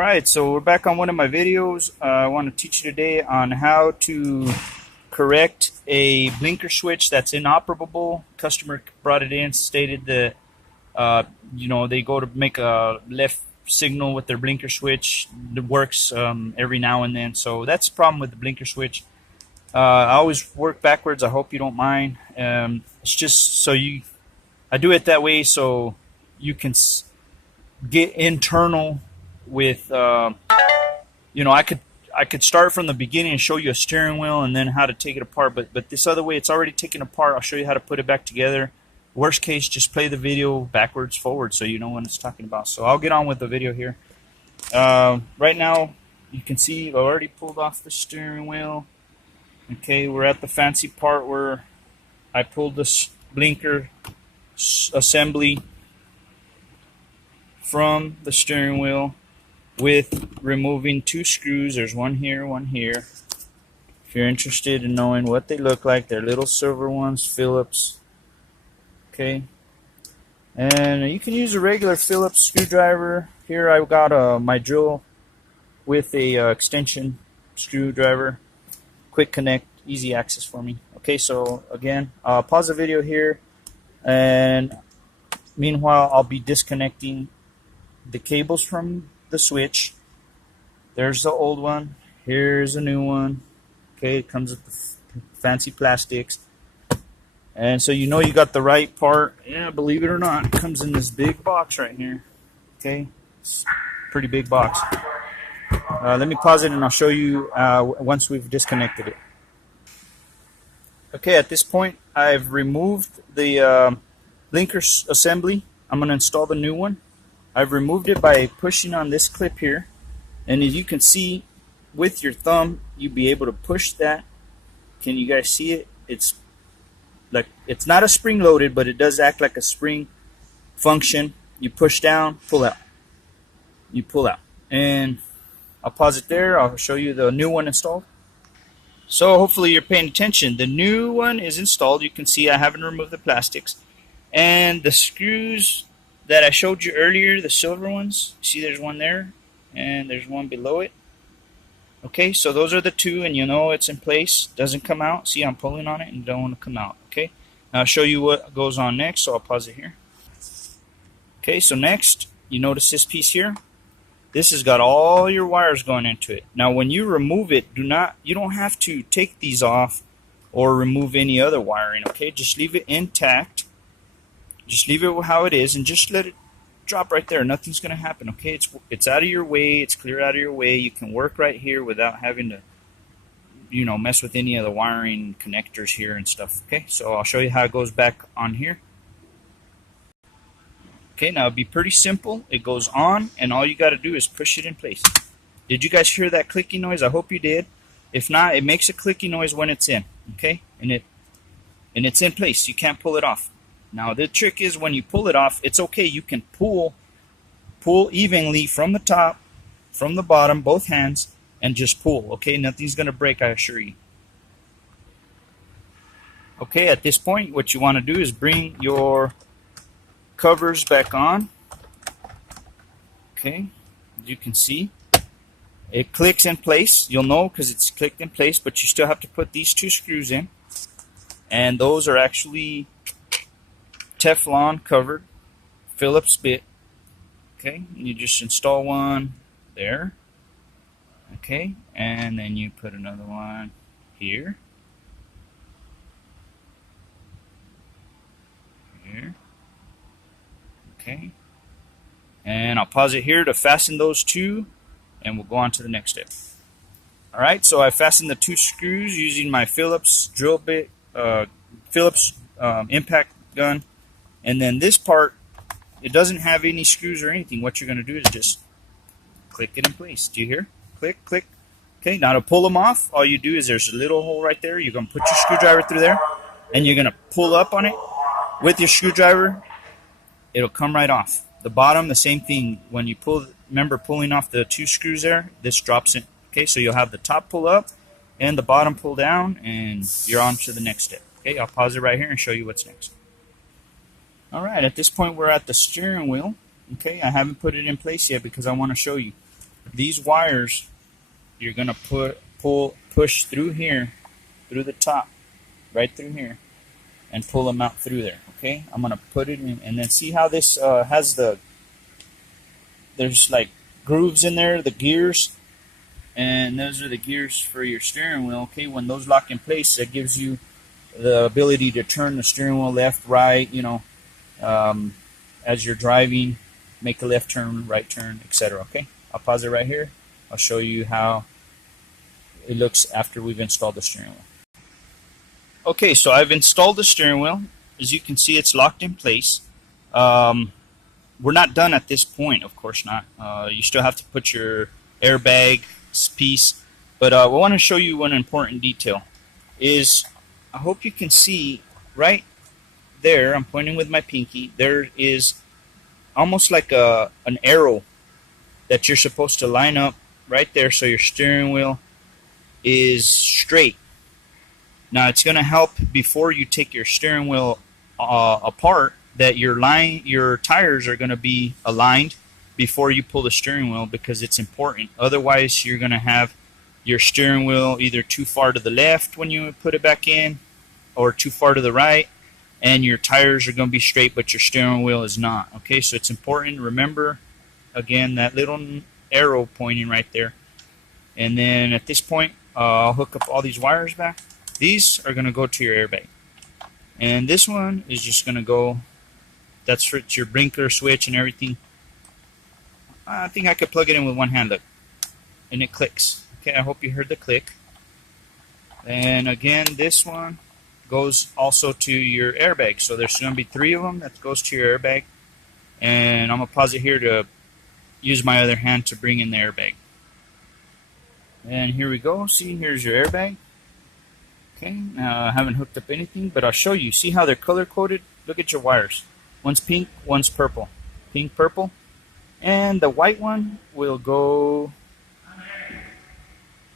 Alright, so we're back on one of my videos. I want to teach you today on how to correct a blinker switch that's inoperable. Customer brought it in, stated that they go to make a left signal with their blinker switch. It works every now and then, so that's the problem with the blinker switch. I always work backwards. I hope you don't mind. It's just so I do it that way so you can get internal with I could start from the beginning and show you a steering wheel and then how to take it apart, but this other way it's already taken apart. I'll show you how to put it back together. Worst case, just play the video backwards forward so you know what it's talking about. So I'll get on with the video here. Right now you can see I've already pulled off the steering wheel. Okay, we're at the fancy part where I pulled this blinker assembly from the steering wheel with removing two screws. There's one here, one here. If you're interested in knowing what they look like, they're little silver ones, Phillips. Okay, and you can use a regular Phillips screwdriver. Here I've got my drill with a extension screwdriver. Quick connect, easy access for me. Okay, so again, pause the video here, and meanwhile I'll be disconnecting the cables from the switch. There's the old one, here's a new one. Okay, it comes with the fancy plastics, and so you know you got the right part. Yeah, believe it or not, it comes in this big box right here. Okay, it's a pretty big box. Let me pause it and I'll show you once we've disconnected it. Okay, at this point I've removed the blinker assembly. I'm going to install the new one. I've removed it by pushing on this clip here, and as you can see with your thumb you'll be able to push that. Can you guys see it? It's not a spring loaded, but it does act like a spring function. You push down, pull out, you pull out, and I'll pause it there. I'll show you the new one installed. So hopefully you're paying attention. The new one is installed. You can see I haven't removed the plastics, and the screws that I showed you earlier, the silver ones, see there's one there and there's one below it. Okay, so those are the two, and you know it's in place, doesn't come out. See, I'm pulling on it and don't want to come out. Okay, now I'll show you what goes on next, so I'll pause it here. Okay, so next you notice this piece here. This has got all your wires going into it. Now when you remove it, you don't have to take these off or remove any other wiring. Okay, just leave it intact. Just leave it how it is and just let it drop right there. Nothing's going to happen. Okay, it's out of your way. It's clear out of your way. You can work right here without having to mess with any of the wiring connectors here and stuff. Okay, so I'll show you how it goes back on here. Okay, now it'll be pretty simple. It goes on, and all you got to do is push it in place. Did you guys hear that clicking noise? I hope you did. If not, it makes a clicking noise when it's in. Okay, and it's in place. You can't pull it off. Now the trick is when you pull it off, it's okay. You can pull evenly from the top, from the bottom, both hands, and just pull. Okay, nothing's gonna break, I assure you. Okay, at this point, what you want to do is bring your covers back on. Okay, as you can see, it clicks in place. You'll know because it's clicked in place, but you still have to put these two screws in, and those are actually Teflon covered Phillips bit. Okay, and you just install one there. Okay, and then you put another one here. Here. Okay, and I'll pause it here to fasten those two, and we'll go on to the next step. Alright, so I fastened the two screws using my Phillips drill bit, Phillips impact gun. And then this part, it doesn't have any screws or anything. What you're going to do is just click it in place. Do you hear? Click, click. Okay, now to pull them off, all you do is there's a little hole right there. You're going to put your screwdriver through there, and you're going to pull up on it with your screwdriver. It'll come right off. The bottom, the same thing. When you pull, remember pulling off the two screws there, this drops it. Okay, so you'll have the top pull up and the bottom pull down, and you're on to the next step. Okay, I'll pause it right here and show you what's next. Alright, at this point we're at the steering wheel. Okay, I haven't put it in place yet because I want to show you. these wires you're gonna push through here, through the top, right through here, and pull them out through there. Okay, I'm gonna put it in, and then see how this has there's like grooves in there, the gears, and those are the gears for your steering wheel. Okay, when those lock in place, that gives you the ability to turn the steering wheel left, right, as you're driving, make a left turn, right turn, etc. Okay, I'll pause it right here. I'll show you how it looks after we've installed the steering wheel. Okay, so I've installed the steering wheel. As you can see, it's locked in place. We're not done at this point, of course not. You still have to put your airbag piece, but I want to show you one important detail. I hope you can see right there, I'm pointing with my pinky, there is almost like an arrow that you're supposed to line up right there so your steering wheel is straight. Now it's going to help before you take your steering wheel apart that your tires are going to be aligned before you pull the steering wheel, because it's important. Otherwise you're going to have your steering wheel either too far to the left when you put it back in or too far to the right, and your tires are going to be straight but your steering wheel is not. Okay, so it's important. Remember again that little arrow pointing right there. And then at this point I'll hook up all these wires back. These are going to go to your airbag, and this one is just going to go, that's for your blinker switch and everything. I think I could plug it in with one hand, look, and it clicks. Okay, I hope you heard the click. And again, this one goes also to your airbag. So there's going to be 3 of them that goes to your airbag. And I'm going to pause it here to use my other hand to bring in the airbag. And here we go. See, here's your airbag. Okay, now I haven't hooked up anything, but I'll show you. See how they're color coded? Look at your wires. One's pink, one's purple. Pink, purple. And the white one will go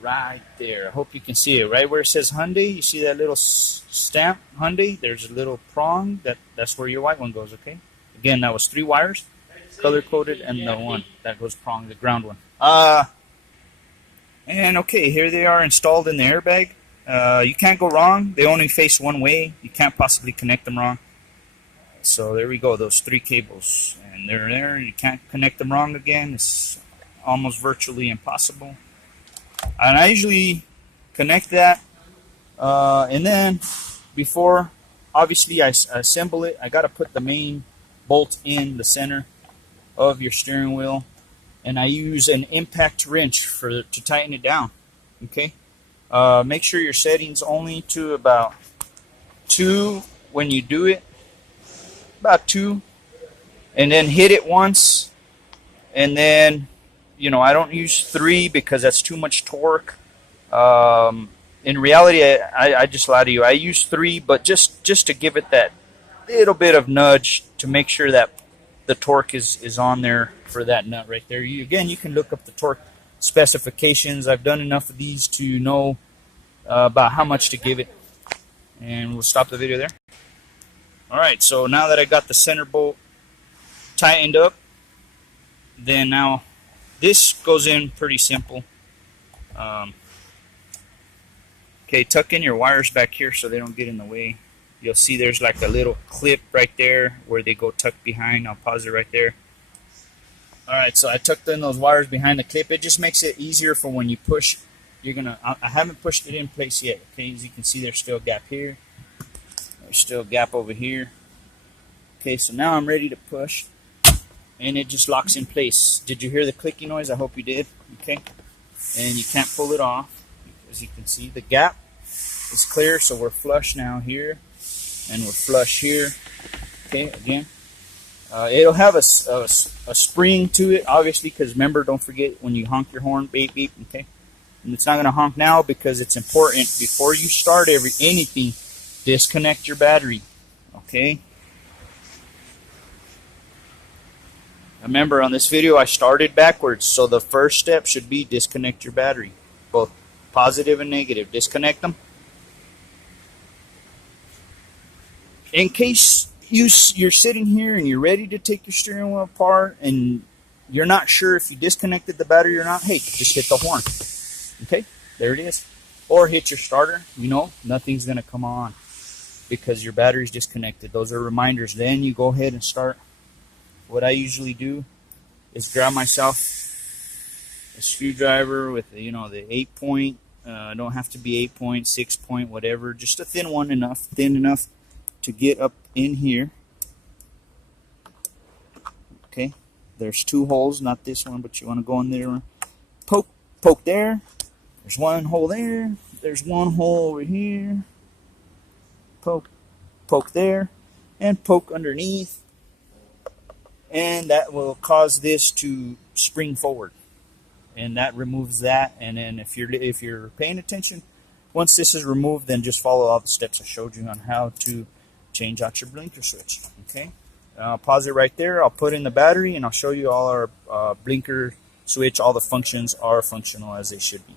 right there. I hope you can see it. Right where it says Hyundai, you see that little stamp, Hyundai? There's a little prong. That's where your white one goes, okay? Again, that was 3 wires, color-coded, and the one that goes prong, the ground one. And okay, here they are installed in the airbag. You can't go wrong. They only face one way. You can't possibly connect them wrong. So there we go, those 3 cables. And they're there. You can't connect them wrong again. It's almost virtually impossible. And I usually connect that. And then before, obviously, I assemble it. I got to put the main bolt in the center of your steering wheel. And I use an impact wrench to tighten it down. Okay. Make sure your settings only to about 2 when you do it. About 2, and then hit it once, and then I don't use 3 because that's too much torque. In reality, I just lied to you. I use 3, but just to give it that little bit of nudge to make sure that the torque is on there for that nut right there. Again, you can look up the torque specifications. I've done enough of these to know about how much to give it, and we'll stop the video there. Alright, so now that I got the center bolt tightened up, then now this goes in pretty simple. Okay, tuck in your wires back here so they don't get in the way. You'll see there's like a little clip right there where they go tucked behind. I'll pause it right there. Alright, so I tucked in those wires behind the clip. It just makes it easier for when you push. I haven't pushed it in place yet. Okay, as you can see, there's still a gap here. There's still a gap over here. Okay, so now I'm ready to push, and it just locks in place. Did you hear the clicking noise? I hope you did. Okay, and you can't pull it off. As you can see, the gap is clear, so we're flush now here, and we're flush here. Okay, again, it'll have a spring to it, obviously, because remember, don't forget when you honk your horn, beep beep. Okay, and it's not going to honk now because it's important before you start anything. Disconnect your battery, okay? Remember, on this video I started backwards, so the first step should be disconnect your battery, both positive and negative. Disconnect them. In case you're sitting here and you're ready to take your steering wheel apart and you're not sure if you disconnected the battery or not, hey, just hit the horn. Okay, there it is. Or hit your starter. You know, nothing's going to come on because your battery's disconnected. Those are reminders. Then you go ahead and start. What I usually do is grab myself a screwdriver with, you know, the 8-point. Don't have to be 8-point, 6-point, whatever. Just a thin one, thin enough to get up in here. Okay, there's 2 holes, not this one, but you want to go in there. Poke there. There's 1 hole there. There's 1 hole over here. Poke there, and poke underneath, and that will cause this to spring forward, and that removes that. And then if you're paying attention, once this is removed, then just follow all the steps I showed you on how to change out your blinker switch. Okay, I'll pause it right there. I'll put in the battery, and I'll show you all our blinker switch. All the functions are functional as they should be.